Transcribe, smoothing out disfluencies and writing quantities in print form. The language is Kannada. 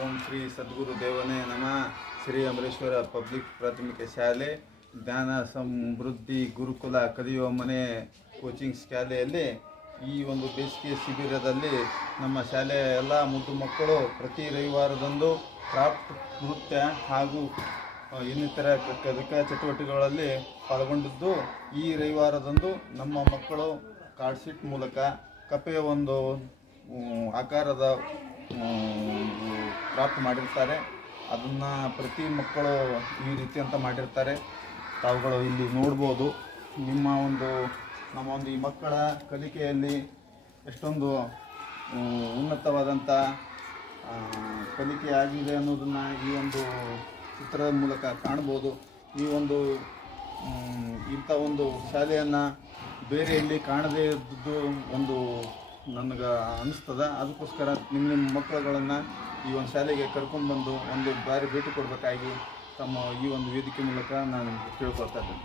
ಓಂ ಶ್ರೀ ಸದ್ಗುರು ದೇವನೇ ನಮಃ. ಶ್ರೀ ಅಮರೇಶ್ವರ ಪಬ್ಲಿಕ್ ಪ್ರಾಥಮಿಕ ಶಾಲೆ ಜ್ಞಾನ ಸಮೃದ್ಧಿ ಗುರುಕುಲ ಕಲಿಯುವ ಮನೆ ಕೋಚಿಂಗ್ ಶಾಲೆಯಲ್ಲಿ ಈ ಒಂದು ಬೇಸಿಗೆ ಶಿಬಿರದಲ್ಲಿ ನಮ್ಮ ಶಾಲೆಯ ಎಲ್ಲ ಮುದ್ದು ಮಕ್ಕಳು ಪ್ರತಿ ರವಿವಾರದಂದು ಕ್ರಾಫ್ಟ್ ನೃತ್ಯ ಹಾಗೂ ಇನ್ನಿತರ ಕಲಿಕಾ ಚಟುವಟಿಕೆಗಳಲ್ಲಿ ಪಾಲ್ಗೊಂಡಿದ್ದು, ಈ ರವಿವಾರದಂದು ನಮ್ಮ ಮಕ್ಕಳು ಕಾರ್ಡ್ ಶೀಟ್ ಮೂಲಕ ಕಪ್ಪೆಯ ಒಂದು ಆಕಾರದ ಕ್ರಾಫ್ಟ್ ಮಾಡಿರ್ತಾರೆ. ಅದನ್ನು ಪ್ರತಿ ಮಕ್ಕಳು ಈ ರೀತಿ ಅಂತ ಮಾಡಿರ್ತಾರೆ. ತಾವುಗಳು ಇಲ್ಲಿ ನೋಡ್ಬೋದು. ನಮ್ಮ ಒಂದು ಈ ಮಕ್ಕಳ ಕಲಿಕೆಯಲ್ಲಿ ಎಷ್ಟೊಂದು ಉನ್ನತವಾದಂಥ ಕಲಿಕೆ ಆಗಿದೆ ಅನ್ನೋದನ್ನು ಈ ಒಂದು ಚಿತ್ರದ ಮೂಲಕ ಕಾಣ್ಬೋದು. ಈ ಒಂದು ಇಂಥ ಒಂದು ಶಾಲೆಯನ್ನು ಬೇರೆ ಎಲ್ಲಿ ಕಾಣದೇ ಇದ್ದದ್ದು ಒಂದು ನನಗೆ ಅನಿಸ್ತದೆ. ಅದಕ್ಕೋಸ್ಕರ ನಿಮ್ಮ ಮಕ್ಕಳುಗಳನ್ನು ಈ ಒಂದು ಶಾಲೆಗೆ ಕರ್ಕೊಂಡ್ಬಂದು ಒಂದು ಬಾರಿ ಭೇಟಿ ಕೊಡಬೇಕಾಗಿ ತಮ್ಮ ಈ ಒಂದು ವೇದಿಕೆ ಮೂಲಕ ನಾನು ಕೇಳ್ಕೊಳ್ತಾ ಇದ್ದೀನಿ.